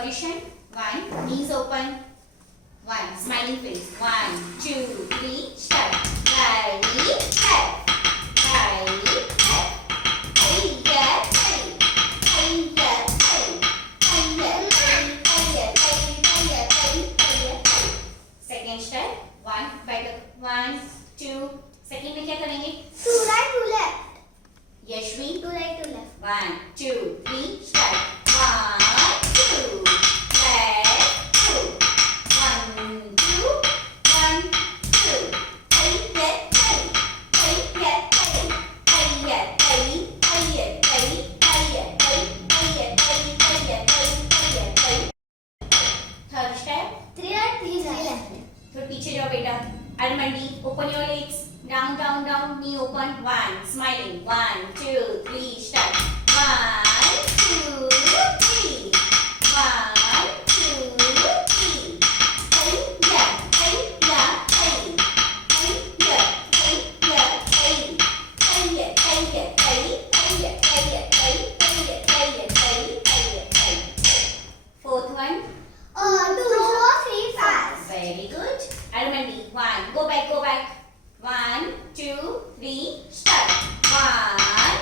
position. 1, knees open. 1, smiling face. 1, 2, 3, start. Right, left. Right, left. Hey, yeah, hey. Hey, yeah, hey. Hey, yeah, hey. Hey, yeah, hey. Hey, yeah, hey. Hey, yeah, hey. Second step. 1, better. 1, 2. Second में क्या करेंगे? To right to left. Yashvi. To right to left. 1, 2, 3, start. 1, 2, left, 2. 1, 2, 1, 2. Hey, yeah, hey. Hey, yeah, hey. Hey, yeah, hey. Hey, yeah, hey. Hey, yeah, hey. Hey, yeah, hey. Hey, yeah, hey. Hey, yeah, hey. Third step. 3 right, 3 left. थोड़ा पीछे जाओ बेटा. Armandi, open your legs. Down, down, down. Knee open. 1, smiling. 1, 2, 3, start. 1, 2, 3. 1, 2, 3. Hey, yeah, hey, yeah, hey. Hey, yeah, hey, yeah, hey. Hey, yeah, hey, yeah, hey. Hey, yeah, hey, yeah, hey. Hey, yeah, hey, yeah, hey. Hey, yeah, hey. Fourth one. 2 slow, 3 fast. Very good. Armandi, 1. Go back, go back. 1, 2, 3, start. 1,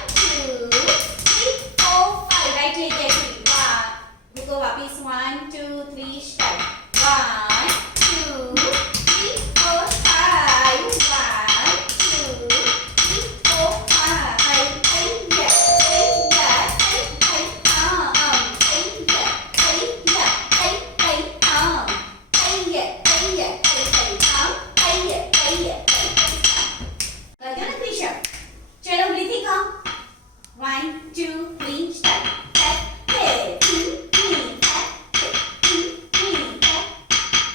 2, 3, 4, 5. Right leg actually. 1. Ruko वापिस. 1, 2, 3, start. 1, 2, 3, 4, 5. 1, 2, 3, 4, 5. Hey, yeah, hey, yeah, hey, hey, hey, yeah, hey, yeah, hey, hey, hey, yeah, hey, yeah, hey, hey, hey, yeah, hey, yeah, hey. कर दो ना कृषक. चलो Ritika. 1, 2, 3, start. Tap, tap, knee, tap, tap, knee, tap,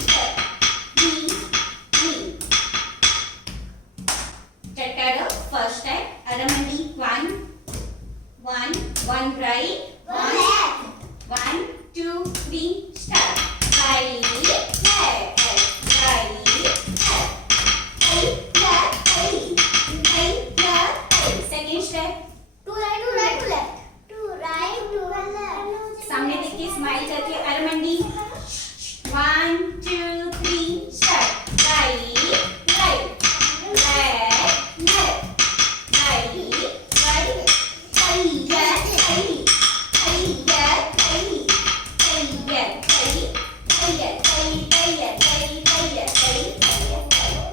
tap, knee. Chakaro, first step. Aramandi, 1, 1 right, 1 left. 1, 2, 3, start. Right, left, right, left. Hey, yeah, hey. Hey, yeah, hey. Second step. 2 right to left. 2 right to left. सामने देख के smile करके अरमंडी. 1, 2, 3, start. Right, right, left, left, right, right. Hey, yeah, hey. Hey, yeah, hey. Hey, yeah, hey. Hey, yeah, hey. Hey, yeah, hey. Hey, yeah, hey.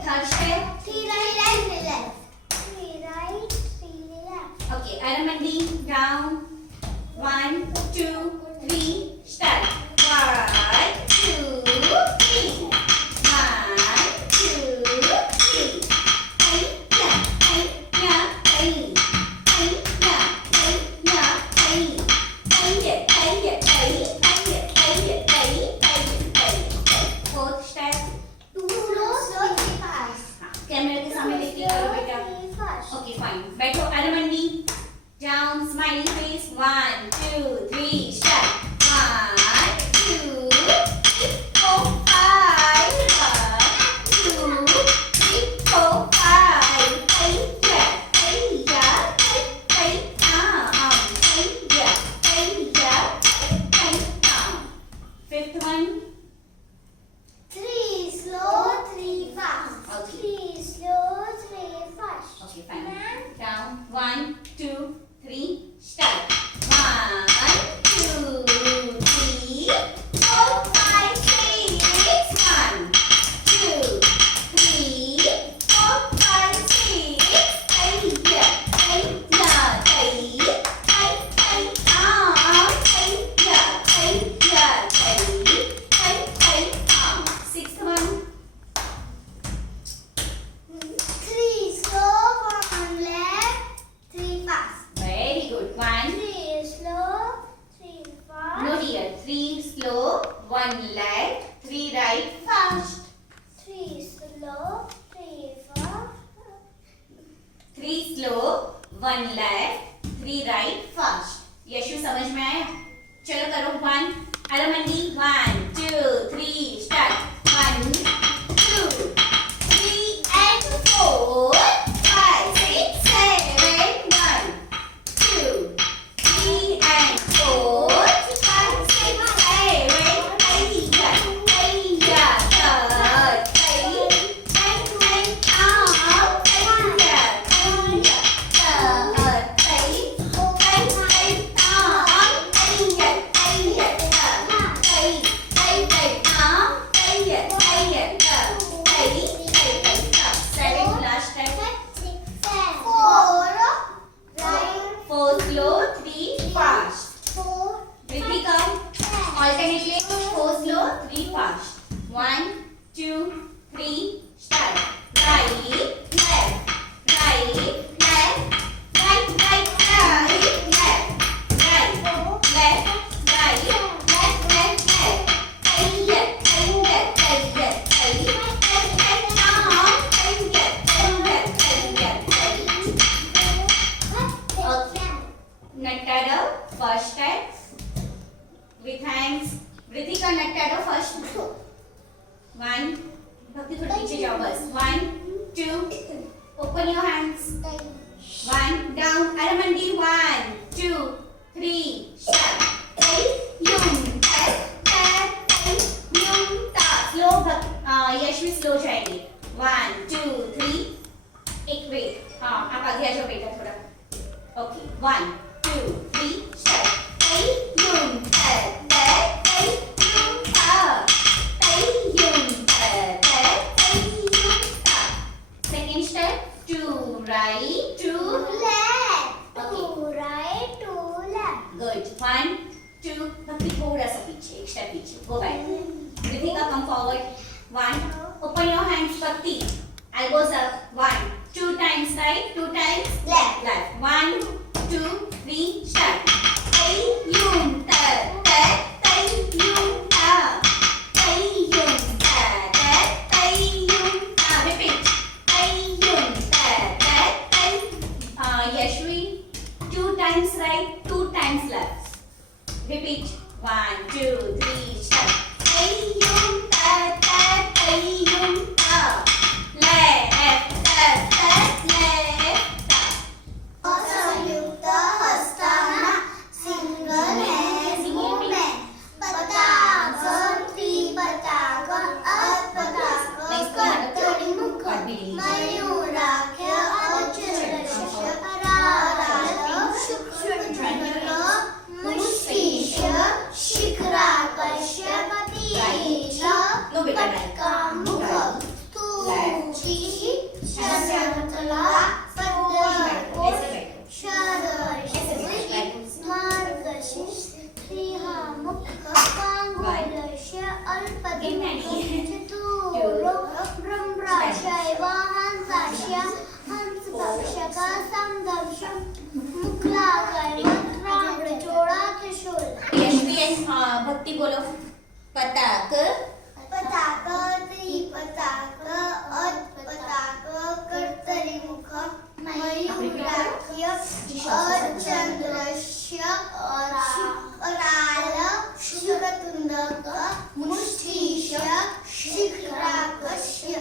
Third step. 3 right, 3 left. 3 right, 3 left. Okay, Aramandi, down. 1, 2, 3, start. 1, 2, 3. 1, 2, 3. Hey, yeah, hey, yeah, hey. Hey, yeah, hey, yeah, hey. Hey, yeah, hey, yeah, hey. Hey, yeah, hey, yeah, hey. Hey, hey. Fourth step. 2 slow, 3 fast. कैमरे के सामने लेके करो बेटा. 3 fast. Okay, fine. बैठो अरमंडी. Down, smiling face. 1, 2, 3, start. 1, 2, 3, 4, 5. 1, 2, 3, 4, 5. Hey, yeah, hey, yeah, hey, hey, hey, yeah, hey, yeah, hey, Fifth one. 3 slow, 3 fast. Okay. 3 slow, 3 fast. Okay, fine. Down. 1, 2, 3, start. 1, 2, 3, 4, 5, 6. 1, 2, 3, 4, 5, 6. Hey, yeah, hey, yeah, hey. Hey, hey, hey, yeah, hey, yeah, hey. Hey, hey, Sixth one. 3 slow, 1 left, 3 fast. Very good. 1. 3 slow, 3 fast. No dear. 3 slow, 1 left, 3 right, fast. 3 slow, 3 fast. 3 slow, 1 left, 3 right, fast. Yeshu समझ में आया? चलो करो 1. अरमंडी. 1, 2, 3, start. 1, 2, 3 and 4, 5, 6, 7. 1, 2, 3 and 4, 5, 6, 7. Alternately, 4 slow, 3 fast. 1, 2, 3, start. Right, left, right, left, right, right, right, left, right, left, right, left, left, left. Nattadu first step with hands. Ritika Nattadu first. 1. Bhakti थोड़ा पीछे जाओ बस. 1, 2. Open your hands. 1 down. Aramandi 1, 2, 3. Start. Yum. Slow. Yashvi slow जाएगी. 1, 2, 3. एक wait. हाँ आप आगे आ जाओ बेटा थोड़ा. Okay. 1, 2, 3. Start. Yum. Second step. 2 right, 2 left. Okay. 2 right, 2 left. Good. 1, 2. भक्ति थोड़ा सा पीछे. एक step पीछे. Go back. Ritika come forward. 1. Open your hands, Bhakti. Elbows up. 1, 2 times right, 2 times Left. left. 1, 2, 3. Start. Repeat. Yashvi, 2 times right, 2 times left. Repeat. 1, 2, 3. Start. संयुक्त हस्ताना single hand movement. पताक, त्रिपताक, अर्धपताक, कर्तरिमुख, मयूराख्य, अचरश्य, राराल, शुक्रध्वनिक, मुष्टिश, शिखराकर्ष्य, पतीच, पटकामुख, स्तूची, चंद्रकला, भक्ति बोलो. पताक, पताक, त्रिपताक, अर्धपताक, कर्तरिमुख, मयूराख्य, अर्चन्द्रश्य, राल, शुक्रतुण्डक, मुष्टिश, शिखराकर्ष्य,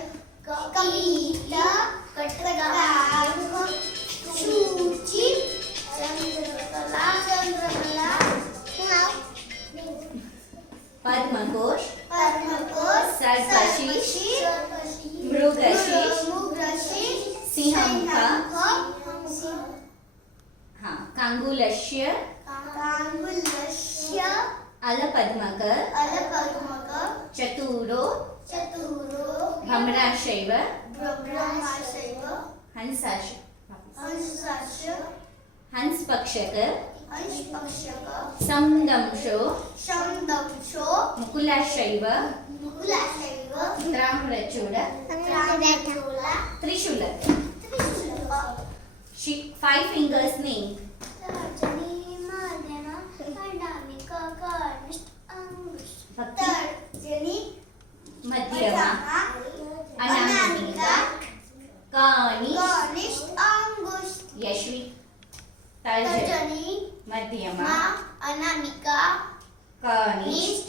कपित, कटकामुख, शूचि, चंद्रकला, पद्मकोश, सर्पशीर्ष, मृगशीर्ष, सिंहमुख, हाँ कांगुलस्य, अलपद्मक, चतुरो, भ्रमराशैव, हंसपक्षक, समदंशो, मुकुलाशैव, त्राम्रचूड, त्रिशूल. 5 fingers name. मध्यमा, अनामिका, कनिष्ठ, यशवी, तर्जनी, मध्यमा, अनामिका, कनिष्ठ,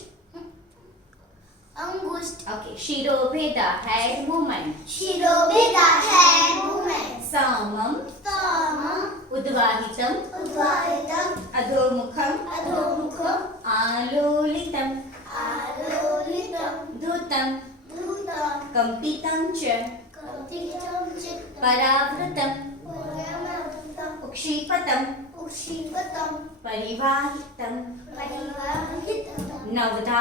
अंगुष्ठ. Okay. शिरोभेदा head movement. शिरोभेदा hand movement. समम, उद्वाहितम, अधोमुखम, आलोलितम, धूतम, कंपितं च, परावृतम, उक्षिपतम, परिवाहितम, नवधा,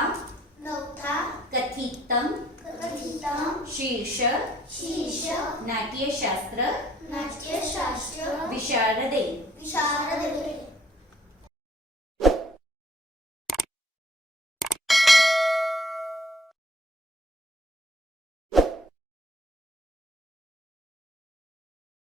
कथितम, शीर्ष, नाट्यशास्त्र, विशारदे.